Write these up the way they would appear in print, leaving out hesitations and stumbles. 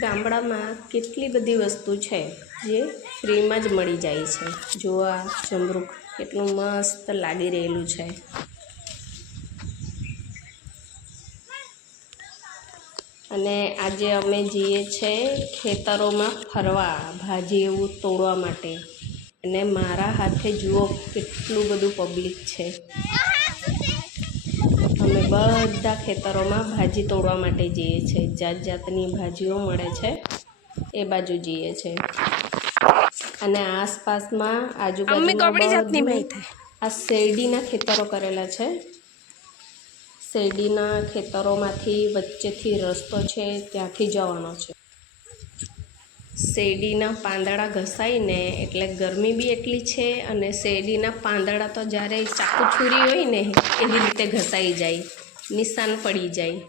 ગામડામાં કેટલી બધી વસ્તુ છે જે ફ્રીમાં જ મળી જાય છે। જો આ જમરૂખ કેટલું મસ્ત લાગી રહેલું છે। અને આજે અમે જઈએ છે ખેતરોમાં ફરવા, ભાજી એવું તોડવા માટે। અને મારા હાથે જુઓ કેટલું બધું પબ્લિક છે। અમે બધા ખેતરોમાં ભાજી તોડવા માટે જઈએ છીએ। જાત જાતની ભાજીઓ મળે છે એ બાજુ જઈએ છે। અને આસપાસમાં આજુબાજુમાં બધું આ શેરડીના ખેતરો કરેલા છે। શેરડીના ખેતરોમાંથી વચ્ચેથી રસ્તો છે, ત્યાંથી જવાનો છે। શેરડીના પાંદડા ઘસાઈને એટલે ગરમી બી એટલી છે અને શેરડીના પાંદડા તો જ્યારે ચાકુ છુરી હોય ને એવી રીતે ઘસાઈ જાય, નિશાન પડી જાય।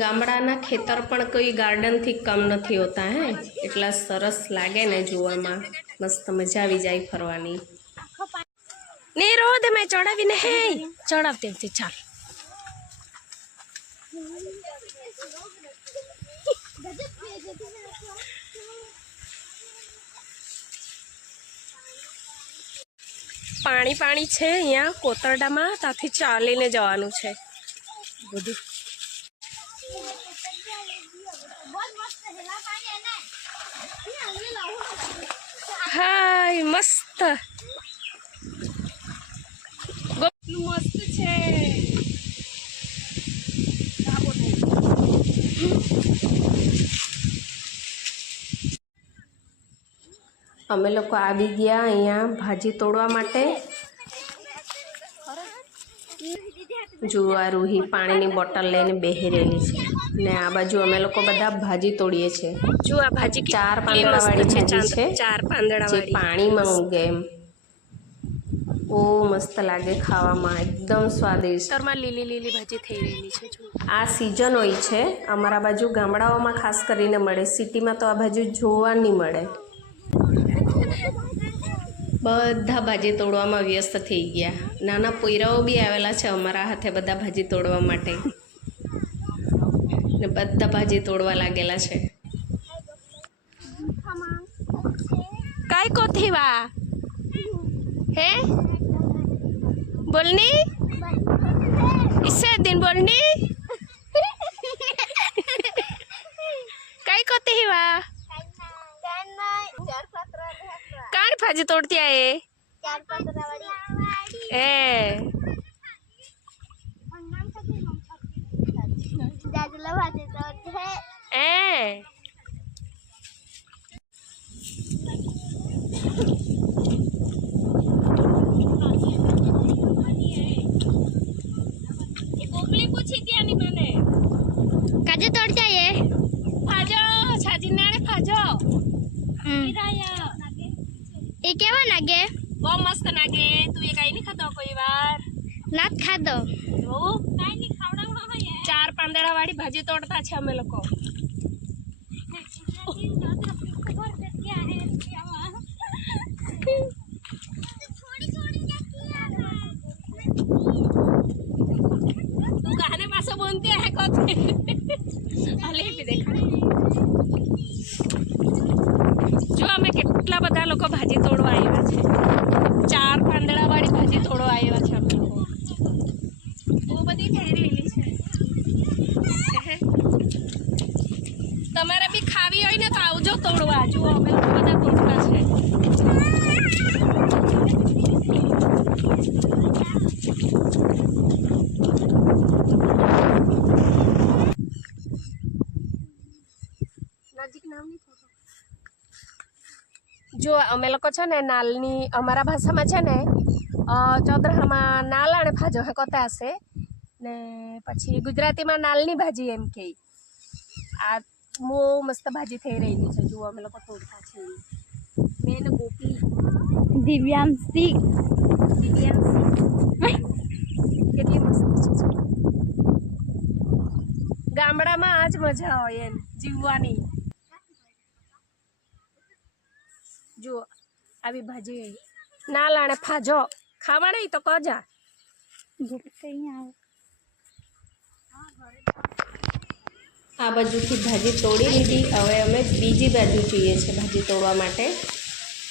ગામડાના ખેતર પણ કોઈ ગાર્ડનથી કમ નથી હોતા હે। એટલા સરસ લાગે ને જોવામાં, મસ્ત મજા આવી જાય ફરવાની। नहीं रो दे, मैं चढ़ावी नहीं चढ़ावते चाल। पानी पानी छे यहाँ कोतरडामां, ताथी चालीने जवानुं छे बधुं। हाय मस्त मस्त छे। અમે લોકો આવી ગયા અહીંયા ભાજી તોડવા માટે। જો આ રૂહી પાણીની બોટલ લઈને બેહી રહેલી છે ને આ બાજુ અમે લોકો બધા ભાજી તોડીએ છીએ। જો આ ભાજી 4 પાંદડાવાળી ભાજી છે, 4 પાંદડાવાળી જે પાણીમાં ઉગે એમ। ઓ મસ્ત લાગે ખાવામાં, એકદમ સ્વાદિષ્ટ। તરમાં લીલી લીલી ભાજી થઈ રહેલી છે। જો આ સિઝન હોય છે અમારા બાજુ, ગામડાઓમાં ખાસ કરીને મળે, સિટીમાં તો આ ભાજી જોવા નહીં મળે। બધા ભાજી તોડવામાં વ્યસ્ત થઈ ગયા। નાના પોયરાઓ બી આવેલા છે અમારા હાથે બધા ભાજી તોડવા માટે, ને બધા ભાજી તોડવા લાગેલા છે। काय कोथिवा है बोलनी इससे दिन बोलनी काय कोथिवा कान भाजी तोड़ती आए ए ए काजे तोड़ जाए फाजो छाजी नाड़े फाजो ये केवा नागे बो मस्त नागे। तू ये काई नहीं खातो कोई बार नात खादो ओ काई नहीं खावडावडो है। 4 પાંદડા વાળી ભાજી તોડતા છે અમે લોકો। तू कहने पास बोलते है कोथे अले भी देखा जो અમે કેટલા બધા લોકો ભાજી તોડવા આવ્યા છે। 4 પાંદડા વાળી ભાજી તોડવા આવ્યા છે અમે લોકો। બહુ બધી થઈ રહેલી છે। તમારે બી ખાવી હોય ને તો આવજો તોડવા। જુઓ અમે લોકો બધા તોડતા છે। નજીક નામની ફોટો જો અમે લોકો છે ને નાલની, અમારા ભાષામાં છે ને ચોદરામાં નાલ અને ભાજો હે કોતા હશે ને પછી ગુજરાતીમાં નાલની ભાજી એમ કે। આ બહુ મસ્ત ભાજી થઈ રહેલી છે। જુઓ અમે લોકો તોડતા છીએ। મેં ને ગોપી દિવ્યાંશી કેટલી મસ્ત છે। ગામડામાં આ જ મજા હોય એમ જીવવાની। જુઓ આવી ભાજી નાલ અને ફાજો ખાવા નહીં તો કજા આ બાજુથી ભાજી તોડી લીધી. હવે અમે બીજી બાજુ જઈએ છીએ ભાજી તોડવા માટે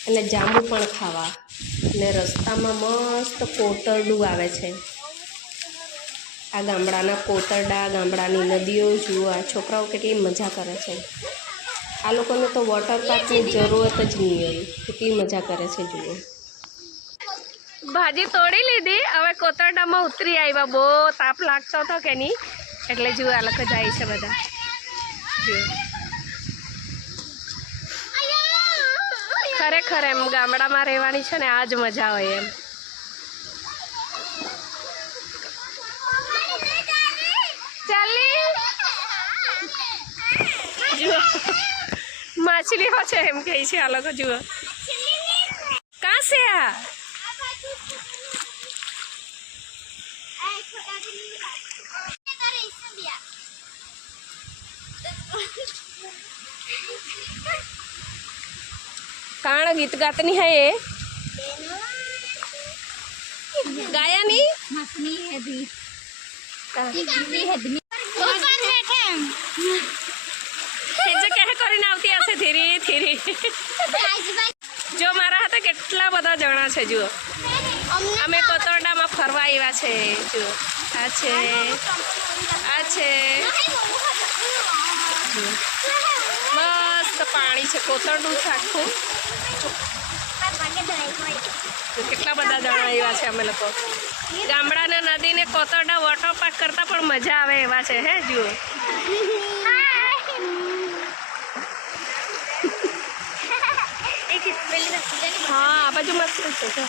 અને જાંબુ પણ ખાવા. અને રસ્તામાં મસ્ત કોતરડું આવે છે. આ ગામડાના કોતરડા, ગામડાની નદીઓ જુઓ. આ છોકરાઓ કેટલી મજા કરે છે. આ લોકોને તો વોટર પાર્કની જરૂરત જ નહીં હોય, કેટલી મજા કરે છે જુઓ. ભાજી તોડી લીધી. હવે કોતરડામાં ઉતરી આવ્યા. બહુ તાપ લાગતો હતો કે નહીં, એટલે જુઓ આ લોકો જાય છે બધા. ખરેખર એમ ગામડામાં રહેવાની છે ને આ જ મજા હોય એમ. ચાલી જુઓ માછલીઓ છે એમ કહે છે આ લોકો. જુઓ કાં છે આ? काण गीत गातनी है ये गाया नहीं क्या કરીને આવતી હશે ધીરે ધીરે. જો મારા હાથે કેટલા બધા જણા છે. જુઓ અમે કોતરડામાં ફરવા આવ્યા છે. જુઓ આ છે, આ છે. મસ્ત પાણી છે, કોતરડું છે આખું. કેટલા બધા જણા આવ્યા છે અમે લોકો. ગામડાના નદીને કોતરડા વોટર પાર્ક કરતા પણ મજા આવે એવા છે. હે જુઓ હા આ બાજુ મસ્ત છે.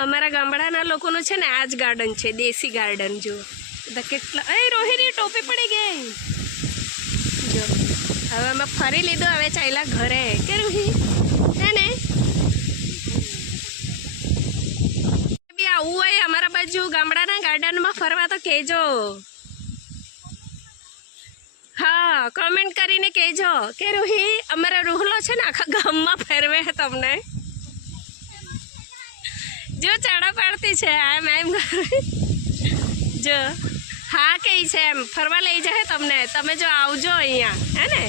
અમારા ગામડાના લોકોનું છે ને આ જ ગાર્ડન છે, દેશી ગાર્ડન. જો કેટલા એ રોહિણી ટોપી પડી ગઈ. જો હવે અમે ફરી લીધું. હવે ચાલ્યા ઘરે કે રોહી હે ને બી આવું હોય અમારા બાજુ ગામડાના ગાર્ડનમાં ફરવા તો કહેજો. હા કમેન્ટ કરીને કહેજો કે રોહી અમારા રૂહલો છે ને આખા ગામમાં ફેરવે તમને. જો ચાડા પાડતી છે એમ જો હા કે છે એમ ફરવા લઈ જાય તમને. તમે જો આવજો અહીંયા હે ને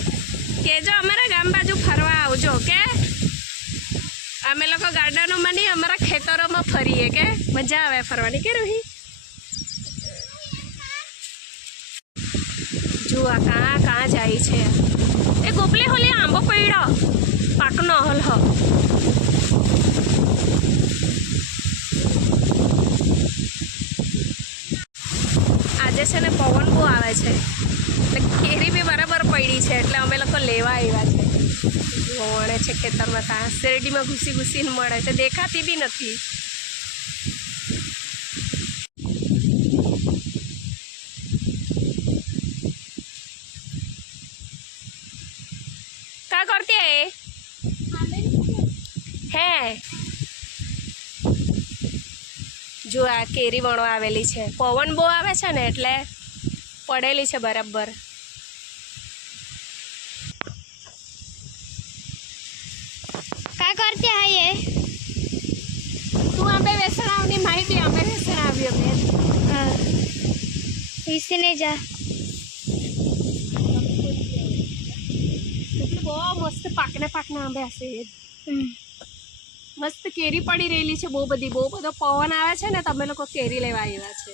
કહેજો અમારા ગામ બાજુ ફરવા આવજો કે અમે લોકો ગાર્ડનોમાં નહીં અમારા ખેતરોમાં ફરીએ કે મજા આવે ફરવાની. કે રોહી જુઓ કાં જાય છે. એ ગોપલી હોલી આંબો પડ્યો પાકનો હલ હ. આજે છે ને પવન બહુ આવે છે એટલે કેરી બી બરાબર પડી છે એટલે અમે લોકો લેવા આવ્યા છે. વણે છે ખેતરમાં. ત્યાં શેરડીમાં ઘૂસી ઘૂસીને મળે છે, દેખાતી બી નથી. કા કરતી હે જો આ કેરી વણવા આવેલી છે. પવન બહુ આવે છે ને એટલે પડેલી છે બરાબર. काय करते है ये? તું આંબે વેસણ આવની માહી બી આંબે વેસણ આવ્યો બેન. हाँ इसे नहीं जा. કેટલું બહુ મસ્ત પાકને આંબે હશે. મસ્ત કેરી પડી રહેલી છે બહુ બધી. બહુ બધો પવન આવે છે ને તમે લોકો કેરી લેવા આવ્યા છે.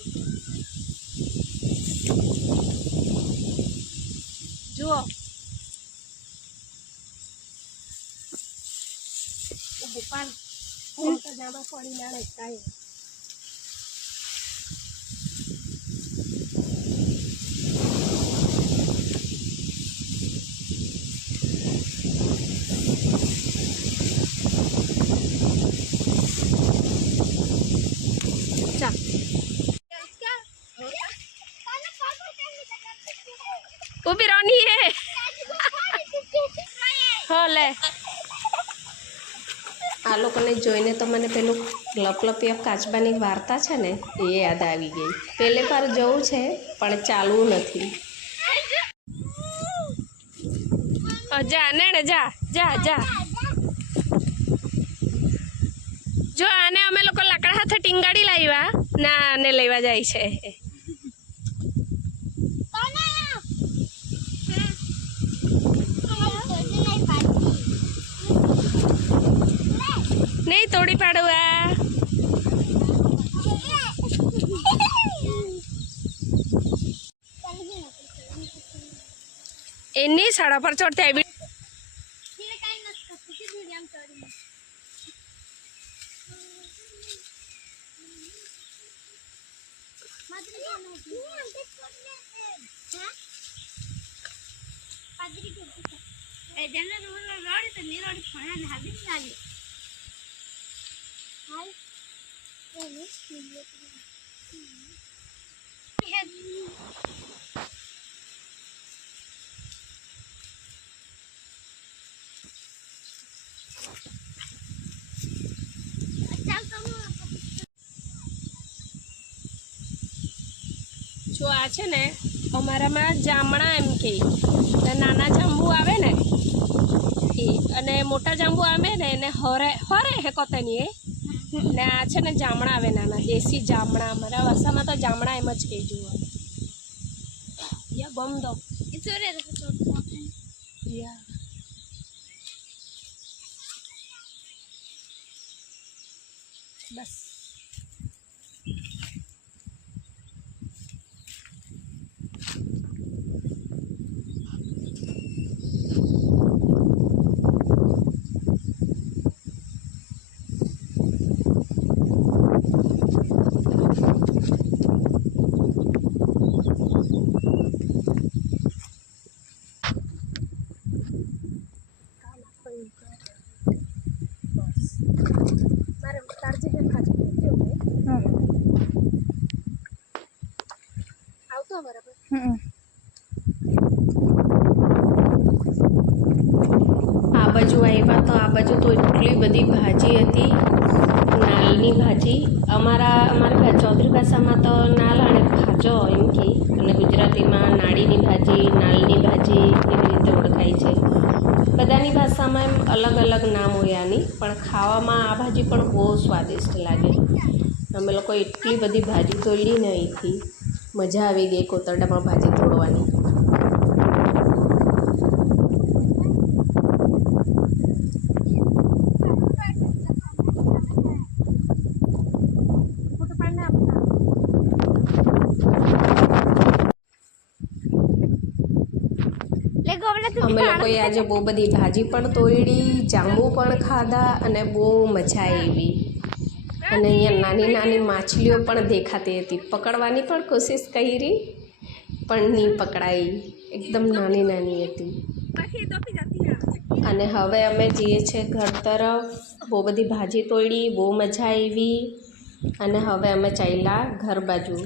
જુઓ ગોપાલ જામાં પડી ના કાંઈ. આ લોકોને જોઈને તો મને પેલું લપલપિયા કાચબાની વાર્તા છે ને એ યાદ આવી ગઈ. પહેલે વાર જવું છે પણ ચાલવું નથી. જા ને જા જા જા. જો આને અમે લોકો લાકડા હાથે ટીંગાડી લાવ્યા ને આને લેવા જાય છે. નહીં તોડી પાડું આ. એની સાડા પર ચડતી આવી. જો આ છે ને અમારામાં જામણા એમ કે નાના જાંબુ આવે ને એ અને મોટા જાંબુ આવે ને એને હરે હરે હે કોતેની એ ને આ છે ને જામણા આવે નાના દેશી જામણા. અમારા ભાષામાં તો જામણા એમ જ કહેજો. યા ગમ દો યા બસ. આ બાજુ આવ્યા તો આ બાજુ તો એટલી બધી ભાજી હતી. નાલની ભાજી અમારા ચૌધરી ભાષામાં તો નાલ અને ખાજો એમ કે, અને ગુજરાતીમાં નાળીની ભાજી, નાલની ભાજી એવી રીતે ઓળખાય છે. બધાની ભાષામાં એમ અલગ અલગ નામ હોય આની, પણ ખાવામાં આ ભાજી પણ બહુ સ્વાદિષ્ટ લાગે. અમે લોકો એટલી બધી ભાજી તોડી ને અહીંથી મજા આવી ગઈ કોતરડામાં ભાજી તોડવાની. અમે લોકોએ આજે બહુ બધી ભાજી પણ તોડી, જાંબુ પણ ખાધા અને બહુ મજા આવી. અને અહીંયા નાની નાની માછલીઓ પણ દેખાતી હતી. પકડવાની પણ કોશિશ કરી પણ નહીં પકડાઈ. એકદમ નાની નાની હતી. અને હવે અમે જઈએ છીએ ઘર તરફ. બહુ બધી ભાજી તોડી, બહુ મજા આવી. અને હવે અમે ચાલ્યા ઘર બાજુ.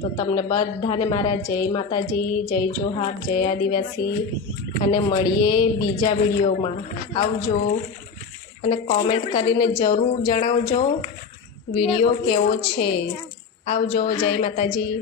તો તમને બધાને મારા જય માતાજી, જય જોહાર, જય આદિવાસી. અને મળીએ બીજા વિડીયોમાં. આવજો અને કોમેન્ટ કરીને જરૂર જણાવજો વિડીયો કેવો છે. આવજો. જય માતાજી.